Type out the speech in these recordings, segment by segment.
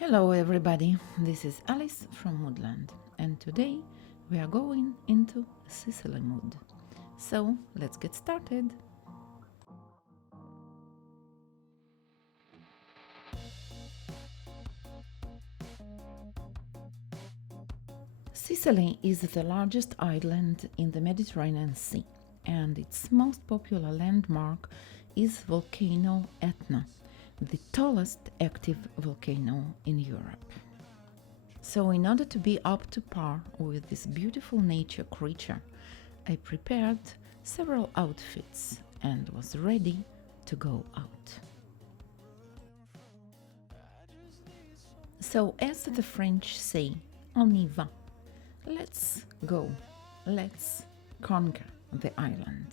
Hello everybody, this is Alice from Woodland, and today we are going into Sicily mood. So let's get started. Sicily is the largest island in the Mediterranean Sea, and its most popular landmark is volcano Etna, the tallest active volcano in Europe. So, in order to be up to par with this beautiful nature creature, I prepared several outfits and was ready to go out. So, as the French say, on y va. Let's go, let's conquer the island.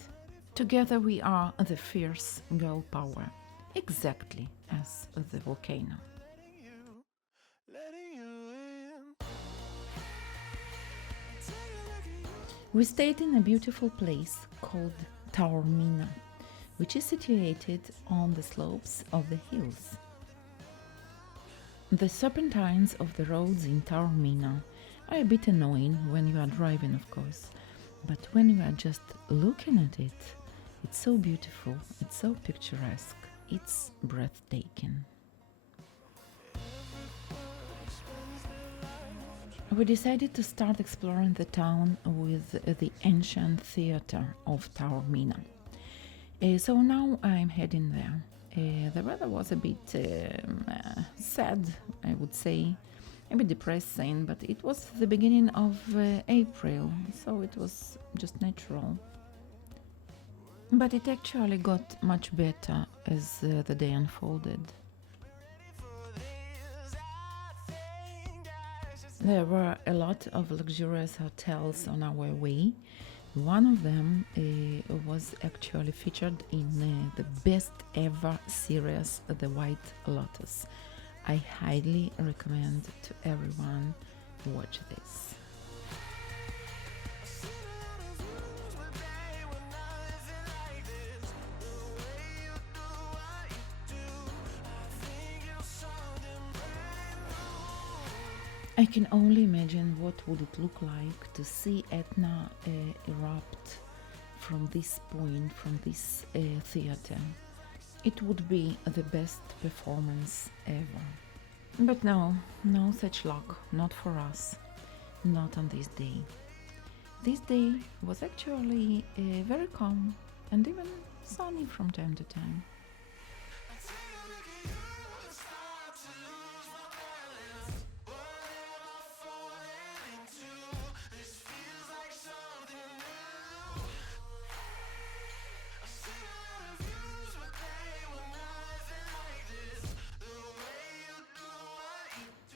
Together we are the fierce girl power, exactly as the volcano. We stayed in a beautiful place called Taormina, which is situated on the slopes of the hills. The serpentines of the roads in Taormina are a bit annoying when you are driving, of course, but when you are just looking at it, it's so beautiful, it's so picturesque, it's breathtaking. We decided to start exploring the town with the ancient theater of Taormina. So now I'm heading there. The weather was a bit sad, I would say, a bit depressing, but it was the beginning of April, so it was just natural. But it actually got much better as the day unfolded. There were a lot of luxurious hotels on our way. One of them was actually featured in the best ever series, The White Lotus. I highly recommend to everyone to watch this. I can only imagine what would it look like to see Etna erupt from this point, from this theater. It would be the best performance ever. But no such luck, not for us, not on this day. This day was actually very calm and even sunny from time to time.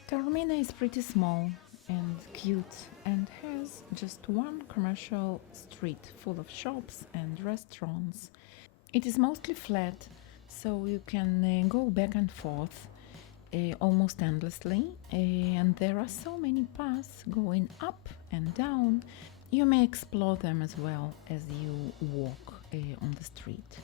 Taormina is pretty small and cute and has just one commercial street full of shops and restaurants. It is mostly flat, so you can go back and forth almost endlessly, and there are so many paths going up and down. You may explore them as well as you walk on the street.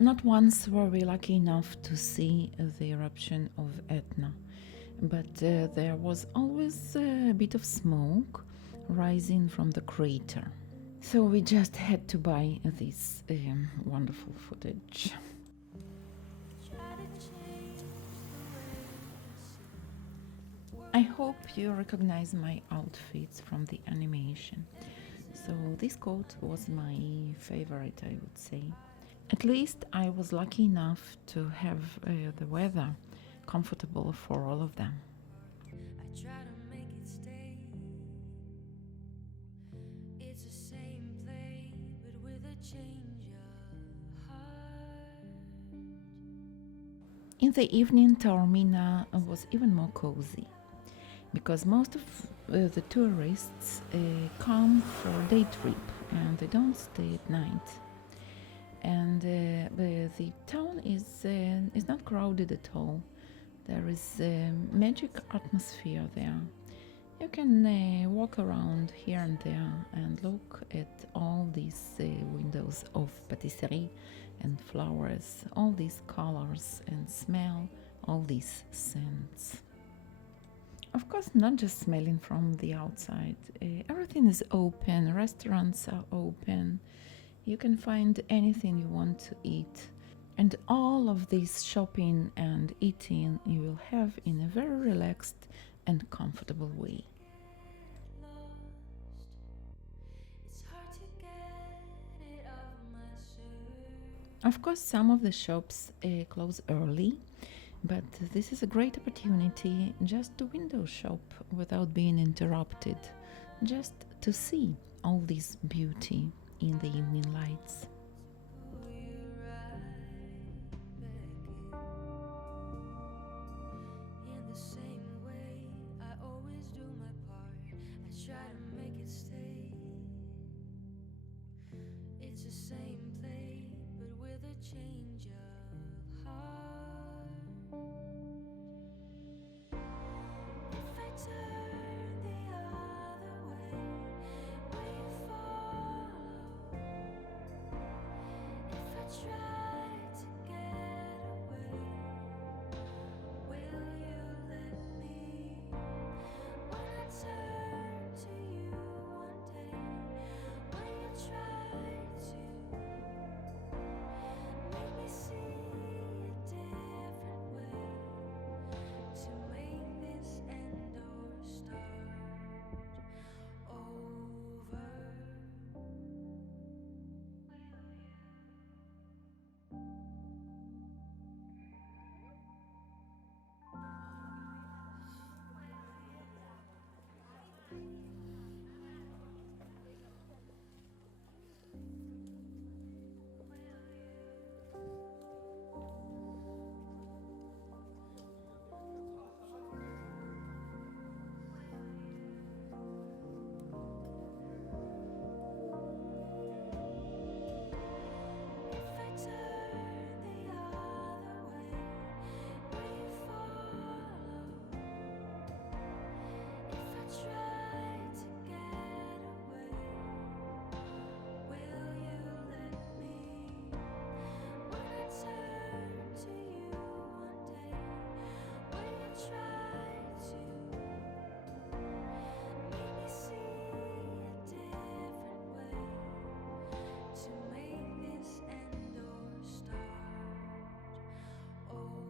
Not once were we lucky enough to see the eruption of Etna, but there was always a bit of smoke rising from the crater. So we just had to buy this wonderful footage. I hope you recognize my outfits from the animation. So this coat was my favorite, I would say. At least I was lucky enough to have the weather comfortable for all of them. I try to make it stay. It's the same play, but with a change of heart. In the evening, Taormina was even more cozy because most of the tourists come for a day trip and they don't stay at night. And the town is not crowded at all. There is a magic atmosphere there. You can walk around here and there and look at all these windows of patisserie and flowers, all these colors, and smell all these scents. Of course, not just smelling from the outside. Everything is open, restaurants are open. You can find anything you want to eat. And all of this shopping and eating you will have in a very relaxed and comfortable way. Lost. It's hard to get it off my shirt. Of course, some of the shops close early, but this is a great opportunity just to window shop without being interrupted, just to see all this beauty in the evening lights. Pull you right back in the same way. I always do my part. I try to make it stay. It's the same play, but with a change of heart. If I turn the other way, will you follow? If I try to get away, will you let me? When I turn to you one day, will you try to make me see a different way? To make this end or start over. If I turn the other way, will you follow? If I try to get away, will you let me? When I turn to you one day, will you try to make me see a different way? To make this end or start over.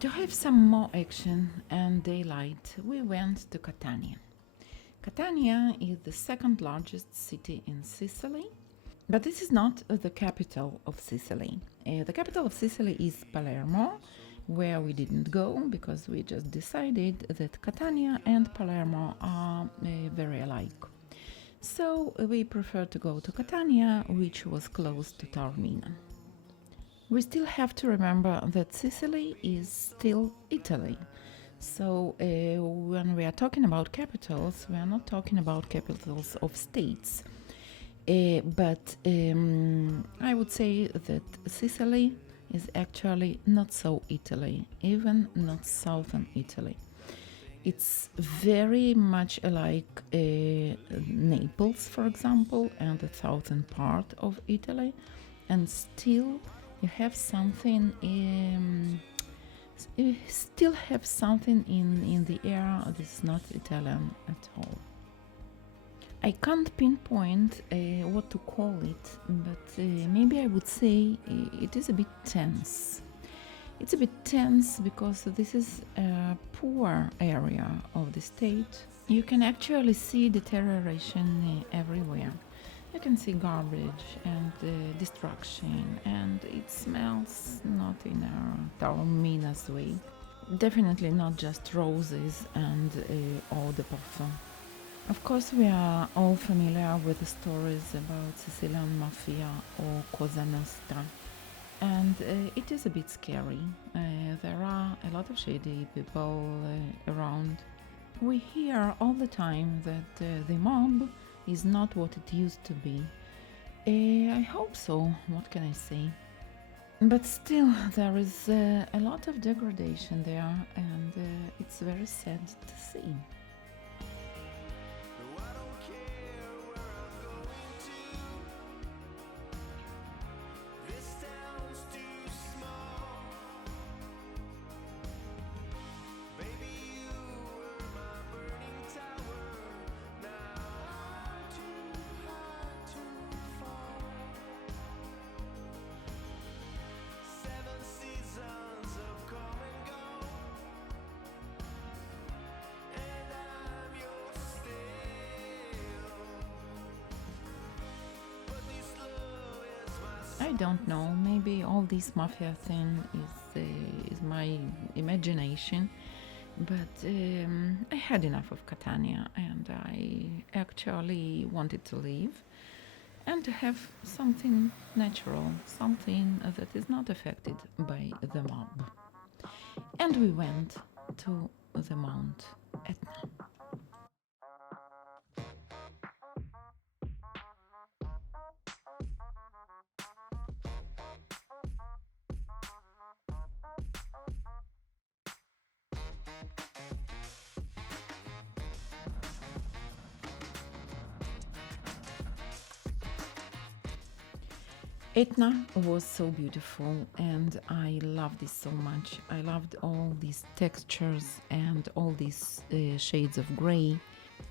To have some more action and daylight, we went to Catania. Catania is the second largest city in Sicily, but this is not the capital of Sicily. The capital of Sicily is Palermo, where we didn't go because we just decided that Catania and Palermo are very alike. So we preferred to go to Catania, which was close to Taormina. We still have to remember that Sicily is still Italy. So when we are talking about capitals, we are not talking about capitals of states. But I would say that Sicily is actually not so Italy, even not southern Italy. It's very much like Naples, for example, and the southern part of Italy, and still You have something, you still have something in the air that is not Italian at all. I can't pinpoint what to call it, but maybe I would say it is a bit tense. It's a bit tense because this is a poor area of the state. You can actually see deterioration everywhere. You can see garbage and destruction, and it smells not in a Taormina's way. Definitely not just roses and eau de parfum. Of course, we are all familiar with the stories about Sicilian mafia or Cosa Nostra, and it is a bit scary. There are a lot of shady people around. We hear all the time that the mob is not what it used to be. I hope so, what can I say? But still, there is a lot of degradation there, and it's very sad to see. No, I don't care where I'm going to. This town's too small. Baby, you were my burning tower. Now I'm too high to fall. 7 seasons have come and gone, and I'm yours still. But this love is my I don't know, maybe all this mafia thing is my imagination, but I had enough of Catania and I actually wanted to leave and to have something natural, something that is not affected by the mob. And we went to the Mount Etna. Etna was so beautiful and I loved it so much. I loved all these textures and all these shades of gray.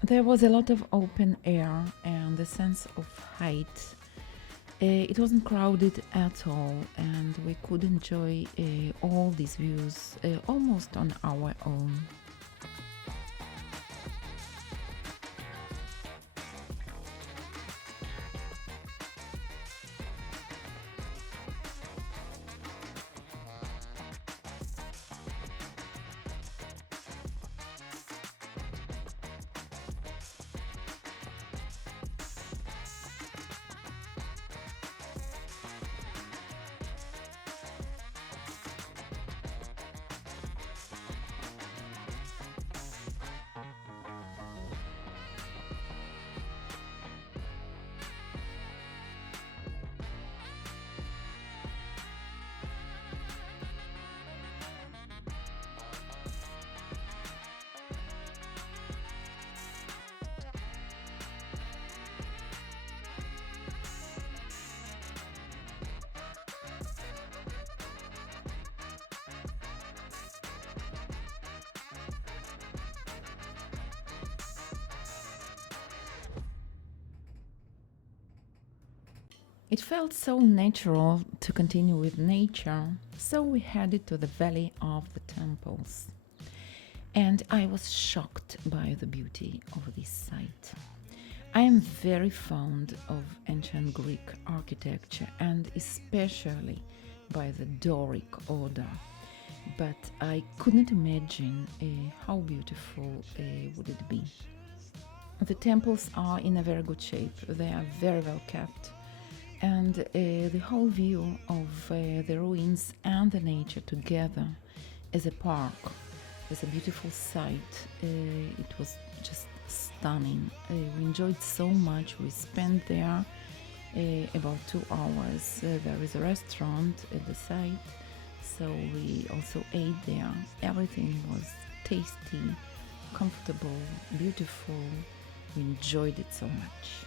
There was a lot of open air and a sense of height. It wasn't crowded at all and we could enjoy all these views almost on our own. It felt so natural to continue with nature, so we headed to the Valley of the Temples. And I was shocked by the beauty of this site. I am very fond of ancient Greek architecture and especially by the Doric order, but I couldn't imagine how beautiful would it be. The temples are in a very good shape, they are very well kept, and the whole view of the ruins and the nature together as a park, as a beautiful sight, it was just stunning. We enjoyed so much. We spent there about 2 hours. There is a restaurant at the site, so we also ate there. Everything was tasty, comfortable, beautiful. We enjoyed it so much.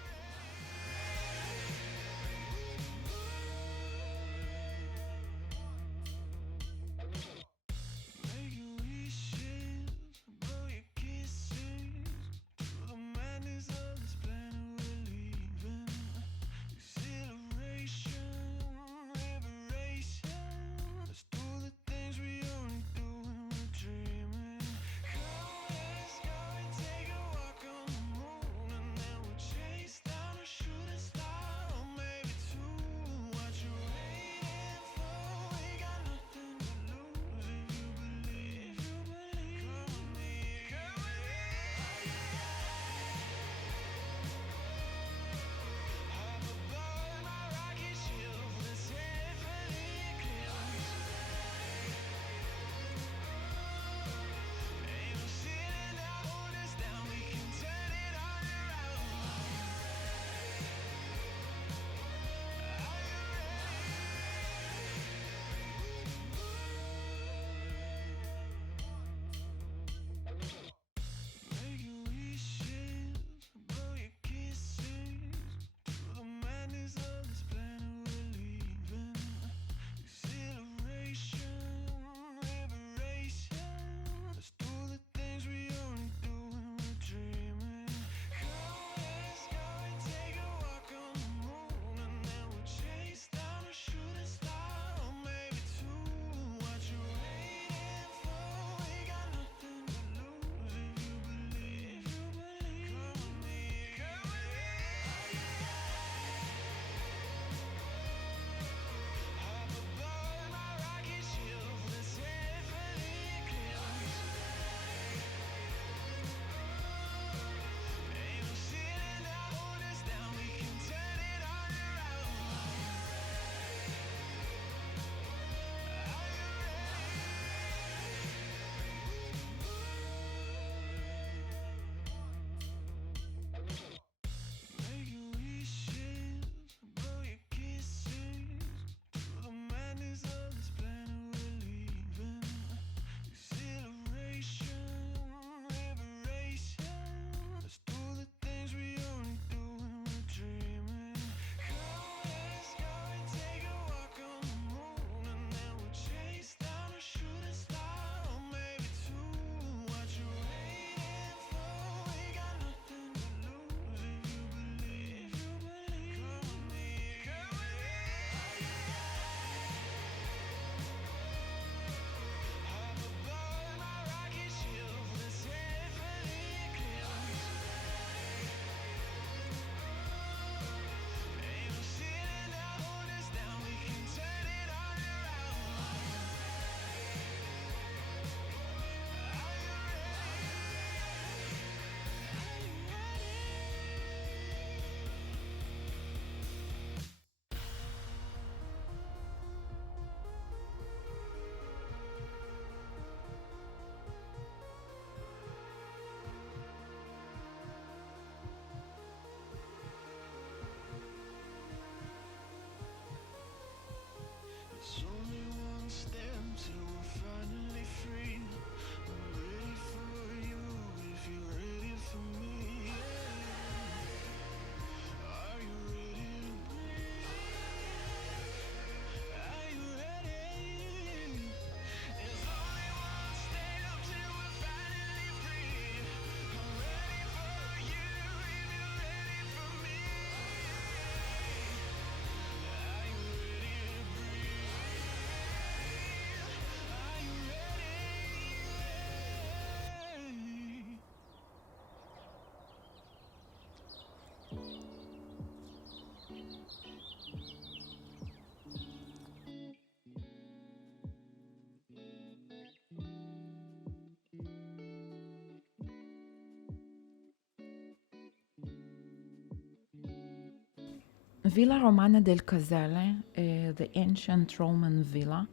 Villa Romana del Casale, the ancient Roman villa,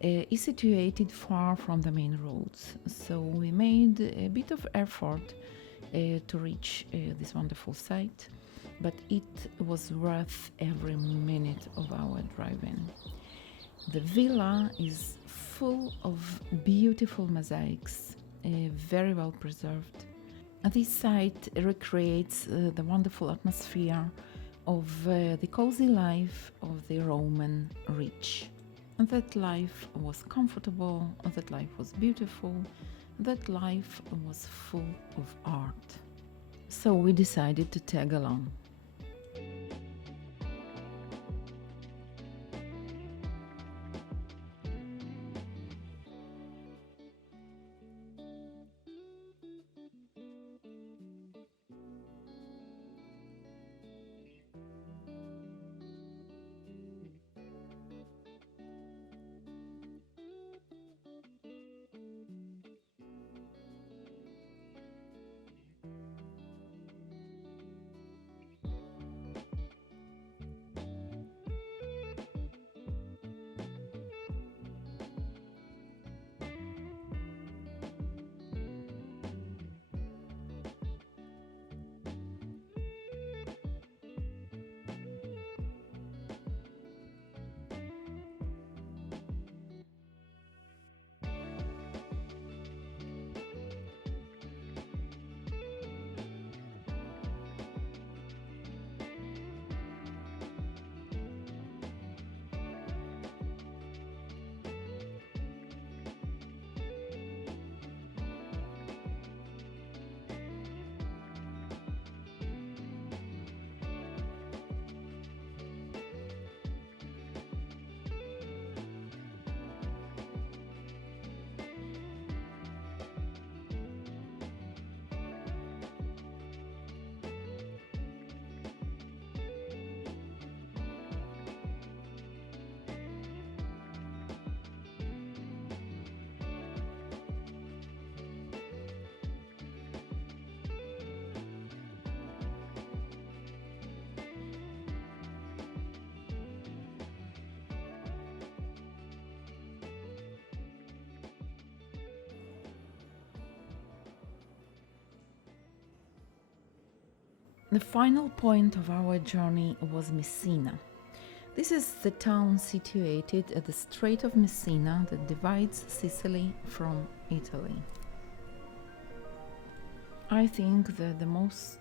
is situated far from the main roads, so we made a bit of effort to reach this wonderful site, but it was worth every minute of our driving. The villa is full of beautiful mosaics, very well preserved. This site recreates the wonderful atmosphere of the cozy life of the Roman rich. That life was comfortable, that life was beautiful, that life was full of art. So we decided to tag along. The final point of our journey was Messina. This is the town situated at the Strait of Messina that divides Sicily from Italy. I think that the most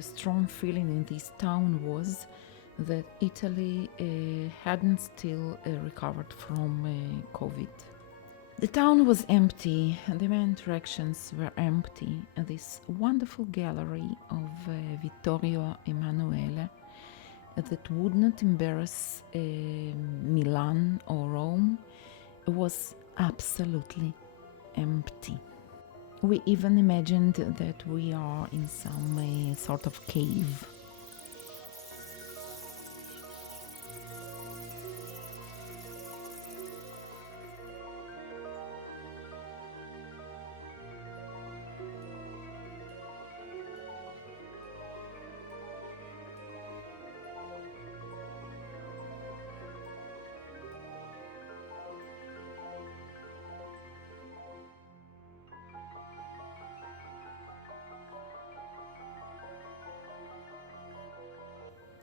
strong feeling in this town was that Italy hadn't still recovered from COVID. The town was empty, the main attractions were empty. This wonderful gallery of Vittorio Emanuele that would not embarrass Milan or Rome was absolutely empty. We even imagined that we are in some sort of cave.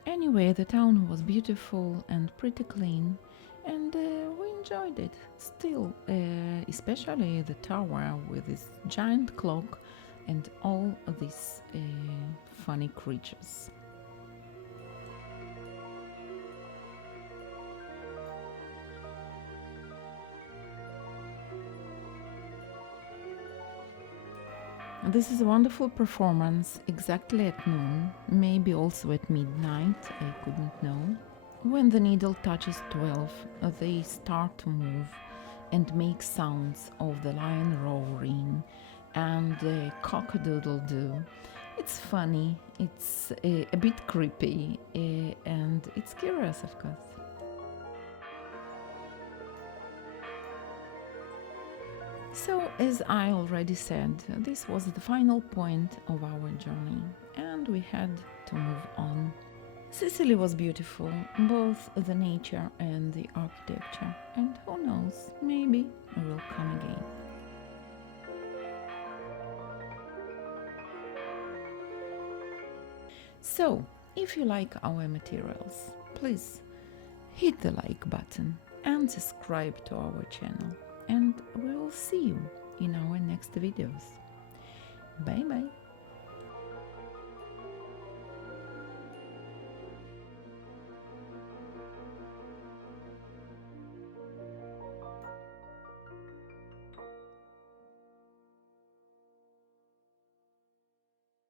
Anyway, the town was beautiful and pretty clean, and we enjoyed it. Still, especially the tower with its giant clock and all of these funny creatures. This is a wonderful performance exactly at noon, maybe also at midnight, I couldn't know. When the needle touches 12, they start to move and make sounds of the lion roaring and the cock-a-doodle-doo. It's funny, it's a bit creepy, and it's curious, of course. So, as I already said, this was the final point of our journey, and we had to move on. Sicily was beautiful, both the nature and the architecture, and who knows, maybe I will come again. So, if you like our materials, please hit the like button and subscribe to our channel, and we will see you in our next videos. Bye bye!